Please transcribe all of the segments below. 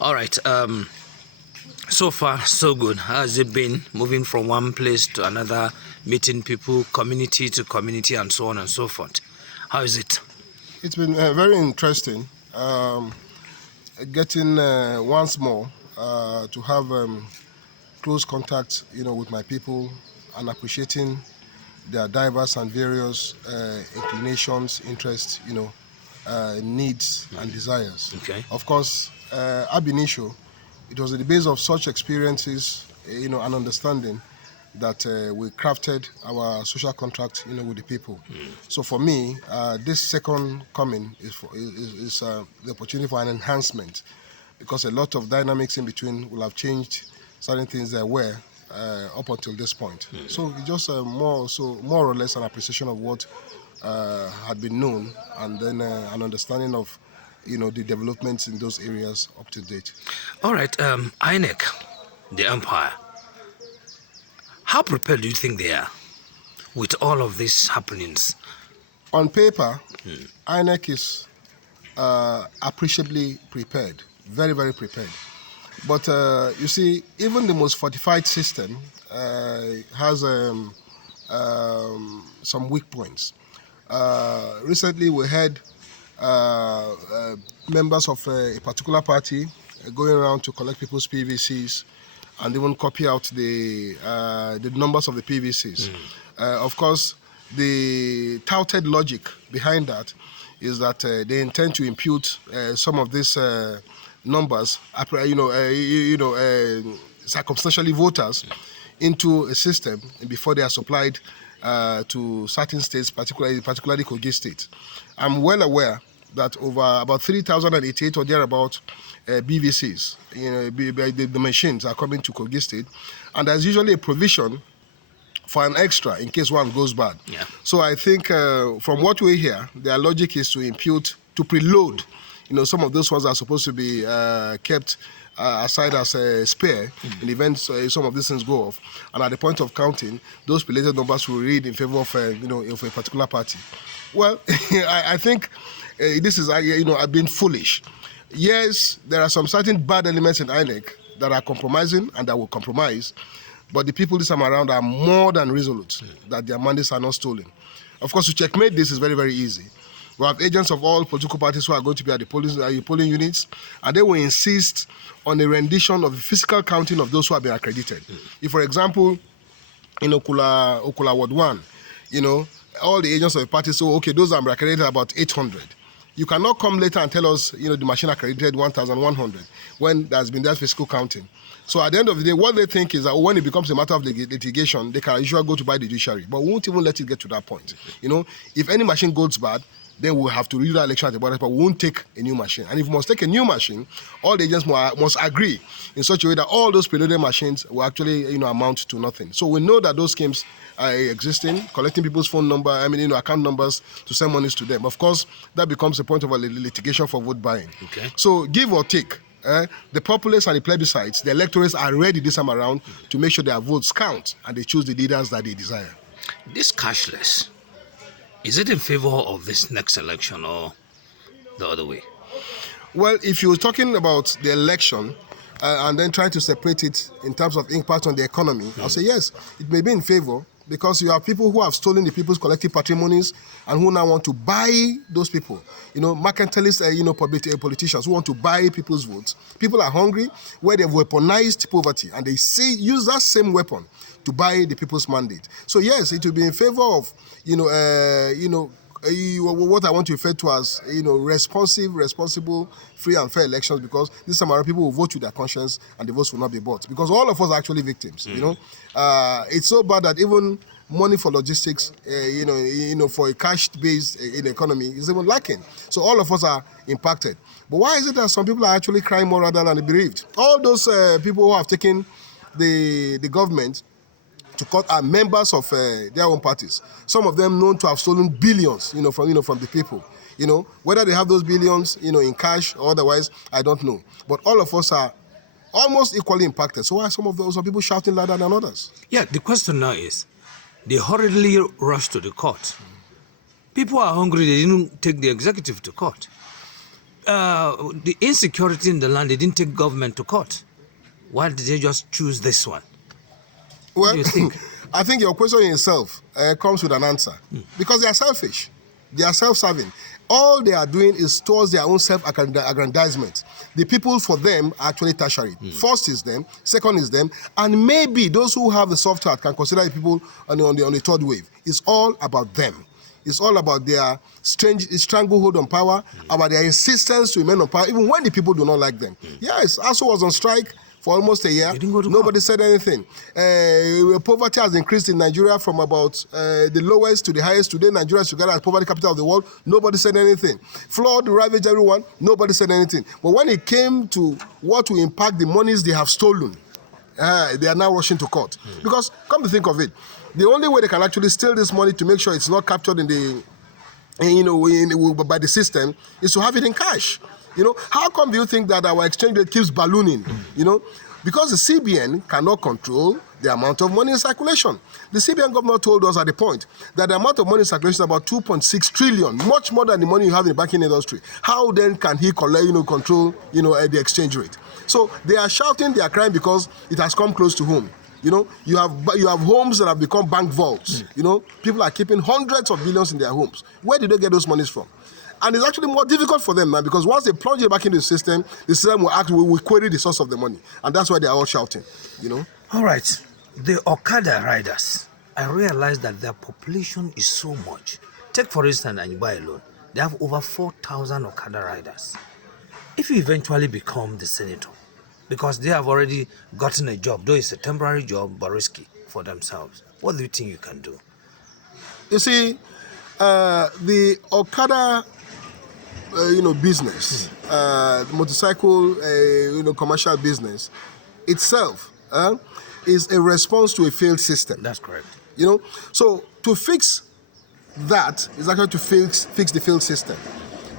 All right. So far, so good. How has it been moving from one place to another, meeting people, community to community, and so on and so forth? How is it? It's been very interesting. Getting once more to have close contact, with my people and appreciating their diverse and various inclinations, interests, needs and desires. Okay. Of course, ab initio, it was at the base of such experiences, and understanding that we crafted our social contract, with the people. So for me, this second coming is the opportunity for an enhancement, because a lot of dynamics in between will have changed certain things there were up until this point. So it's just more or less an appreciation of what had been known, and then an understanding of the developments in those areas up to date. All right, INEC, the empire. How prepared do you think they are with all of these happenings? On paper, INEC is appreciably prepared, very, very prepared. But you see, even the most fortified system has some weak points. Recently, we had members of a particular party going around to collect people's PVCs and even copy out the numbers of the PVCs. Of course, the touted logic behind that is that they intend to impute some of these numbers, circumstantially voters, into a system before they are supplied to certain states, particularly Kogi State. I'm well aware that over about 3,088 or thereabout BVCs, the machines are coming to Kogi State, and there's usually a provision for an extra in case one goes bad. Yeah. So I think from what we hear, their logic is to impute, to preload, some of those ones are supposed to be kept aside as a spare in the event some of these things go off. And at the point of counting, those related numbers will read in favor of, of a particular party. Well, I think this is, I've been foolish. Yes, there are some certain bad elements in INEC that are compromising and that will compromise, but the people this time around are more than resolute that their mandates are not stolen. Of course, to checkmate this is very, very easy. We have agents of all political parties who are going to be at the polling units, and they will insist on a rendition of the physical counting of those who have been accredited. If, for example, in Okula Ward 1, all the agents of the party say, okay, those are accredited about 800. You cannot come later and tell us, the machine accredited 1,100 when there's been that physical counting. So at the end of the day, what they think is that when it becomes a matter of litigation, they can usually go to buy the judiciary, but we won't even let it get to that point. If any machine goes bad, then we'll have to redo that election at the bottom, but we won't take a new machine. And if we must take a new machine, all the agents must agree in such a way that all those preloaded machines will actually, amount to nothing. So we know that those schemes are existing, collecting people's phone number, account numbers to send monies to them. Of course, that becomes a point of a litigation for vote buying. Okay. So give or take, the populace and the plebiscites, the electorates are ready this time around to make sure their votes count and they choose the leaders that they desire. This cashless, is it in favor of this next election or the other way? Well, if you're talking about the election and then trying to separate it in terms of impact on the economy, I'll say yes, it may be in favor, because you have people who have stolen the people's collective patrimonies and who now want to buy those people. Mercantilists, politicians who want to buy people's votes. People are hungry, where they've weaponized poverty, and they use that same weapon to buy the people's mandate. So yes, it will be in favor of, what I want to refer to as, responsible, free and fair elections, because this time around people will vote with their conscience and the votes will not be bought, because all of us are actually victims. It's so bad that even money for logistics, for a cash-based economy is even lacking. So all of us are impacted. But why is it that some people are actually crying more rather than bereaved? All those people who have taken the government to court are members of their own parties. Some of them known to have stolen billions, from the people. Whether they have those billions, in cash or otherwise, I don't know. But all of us are almost equally impacted. So why are some people shouting louder than others? Yeah, the question now is, they hurriedly rushed to the court. People are hungry, they didn't take the executive to court. the insecurity in the land, they didn't take government to court. Why did they just choose this one? Well, What do you think? I think your question itself comes with an answer. Because they are selfish. They are self-serving. All they are doing is towards their own self-aggrandizement. The people for them are actually tertiary. First is them, second is them, and maybe those who have the soft heart can consider the people on the third wave. It's all about them. It's all about their stranglehold on power, about their insistence to remain on power, even when the people do not like them. Yes, ASO was on strike for almost a year. Nobody said anything. Poverty has increased in Nigeria from about the lowest to the highest. Today, Nigeria is together as poverty capital of the world. Nobody said anything. Flood ravaged everyone. Nobody said anything. But when it came to what will impact the monies they have stolen, they are now rushing to court. Because, come to think of it, the only way they can actually steal this money to make sure it's not captured in the, by the system is to have it in cash. How come do you think that our exchange rate keeps ballooning? Because the CBN cannot control the amount of money in circulation. The CBN governor told us at the point that the amount of money in circulation is about 2.6 trillion, much more than the money you have in the banking industry. How then can he control, the exchange rate? So they are shouting, they are crying because it has come close to home. You have homes that have become bank vaults. People are keeping hundreds of billions in their homes. Where did they get those monies from? And it's actually more difficult for them now because once they plunge it back into the system will query the source of the money. And that's why they are all shouting, All right. The Okada riders, I realized that their population is so much. Take, for instance, Anyiba alone. They have over 4,000 Okada riders. If you eventually become the senator, because they have already gotten a job, though it's a temporary job, but risky for themselves, what do you think you can do? You see, the Okada business, motorcycle, commercial business itself is a response to a failed system. That's correct. So to fix that is actually to fix the failed system.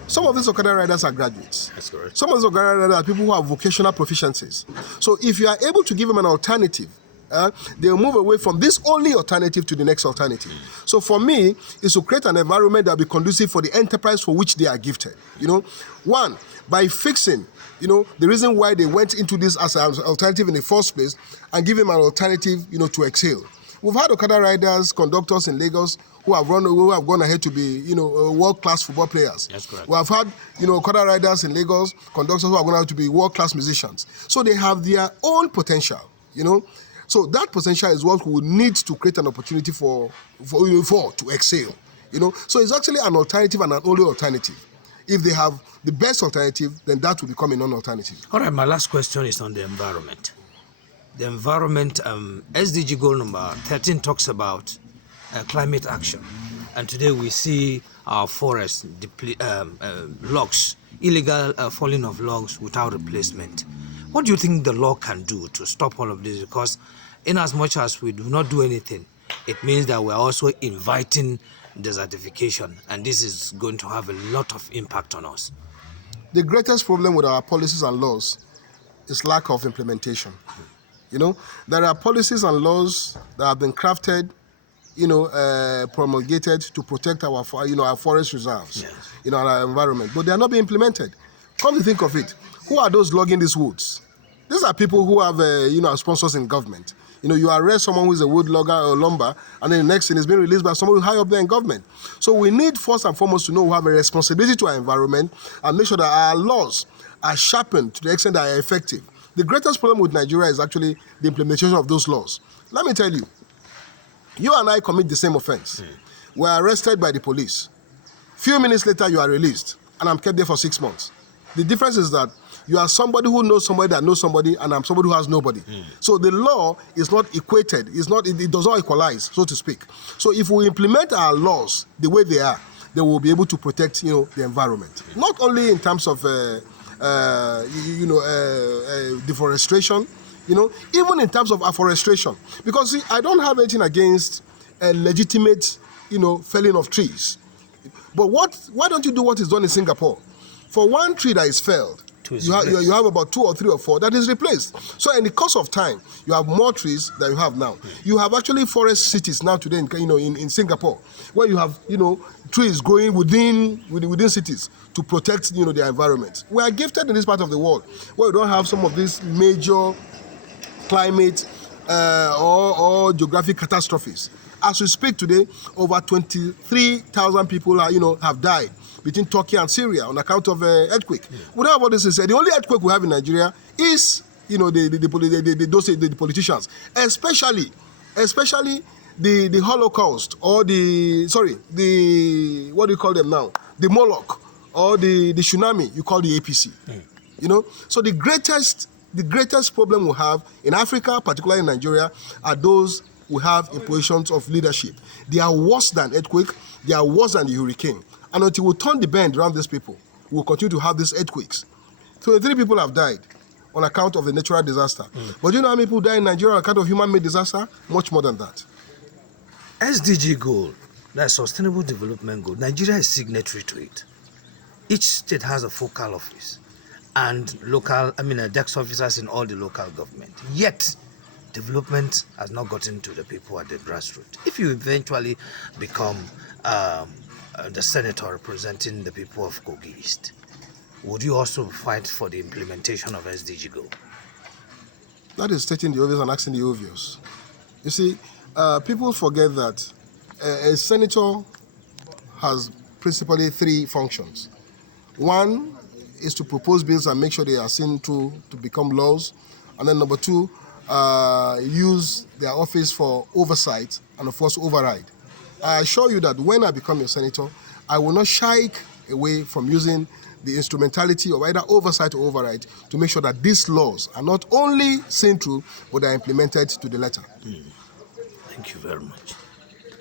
Some of these Okada riders are graduates. That's correct. Some of these Okada riders are people who have vocational proficiencies. So if you are able to give them an alternative, they'll move away from this only alternative to the next alternative. So for me, is to create an environment that will be conducive for the enterprise for which they are gifted. One, by fixing, the reason why they went into this as an alternative in the first place and give them an alternative, to excel. We've had Okada riders, conductors in Lagos who have gone ahead to be, world-class football players. That's correct. We have had, Okada riders in Lagos, conductors who have gone ahead to be world-class musicians. So they have their own potential, So that potential is what we need to create an opportunity for to excel, So it's actually an alternative and an only alternative. If they have the best alternative, then that will become a non-alternative. All right, my last question is on the environment. The environment, SDG goal number 13 talks about climate action. And today we see our forests, logs, illegal falling of logs without replacement. What do you think the law can do to stop all of this? Because in as much as we do not do anything, it means that we're also inviting desertification, and this is going to have a lot of impact on us. The greatest problem with our policies and laws is lack of implementation. There are policies and laws that have been crafted, promulgated to protect our forest reserves, yes, our environment, but they are not being implemented. Come to think of it, who are those logging these woods? These are people who have, sponsors in government. You arrest someone who is a wood logger or lumber, and then the next thing is being released by someone high up there in government. So we need first and foremost to know we have a responsibility to our environment and make sure that our laws are sharpened to the extent that they are effective. The greatest problem with Nigeria is actually the implementation of those laws. Let me tell you, you and I commit the same offense. We are arrested by the police. Few minutes later, you are released, and I'm kept there for 6 months. The difference is that you are somebody who knows somebody that knows somebody, and I'm somebody who has nobody. So the law is not equated. It does not equalize, so to speak. So if we implement our laws the way they are, then we'll be able to protect, the environment. Not only in terms of, deforestation, even in terms of afforestation. Because see, I don't have anything against a legitimate, felling of trees. But why don't you do what is done in Singapore? For one tree that is felled, you have about 2 or 3 or 4 that is replaced. So in the course of time, you have more trees than you have now. You have actually forest cities now today, in Singapore, where you have trees growing within cities to protect the environment. We are gifted in this part of the world where we don't have some of these major climate or geographic catastrophes. As we speak today, over 23,000 people have died between Turkey and Syria on account of earthquake. We don't have all this to say. The only earthquake we have in Nigeria is the politicians, especially the Holocaust, or what do you call them now? The Moloch or the tsunami you call the APC. So the greatest problem we have in Africa, particularly in Nigeria, are those we have in positions of leadership. They are worse than earthquake. They are worse than the hurricane. And until we turn the bend around these people, we will continue to have these earthquakes. 23 people have died on account of the natural disaster. But do you know how many people die in Nigeria on account of human-made disaster? Much more than that. SDG goal, that's Sustainable Development Goal. Nigeria is signatory to it. Each state has a focal office and desk officers in all the local government. Yet, development has not gotten to the people at the grassroots. If you eventually become the senator representing the people of Kogi East, would you also fight for the implementation of SDG goal? That is stating the obvious and asking the obvious. You see, people forget that a senator has principally 3 functions. One is to propose bills and make sure they are seen to become laws. And then number 2, use their office for oversight and, of course, override. I assure you that when I become a senator, I will not shy away from using the instrumentality of either oversight or override to make sure that these laws are not only seen through, but are implemented to the letter. Thank you very much.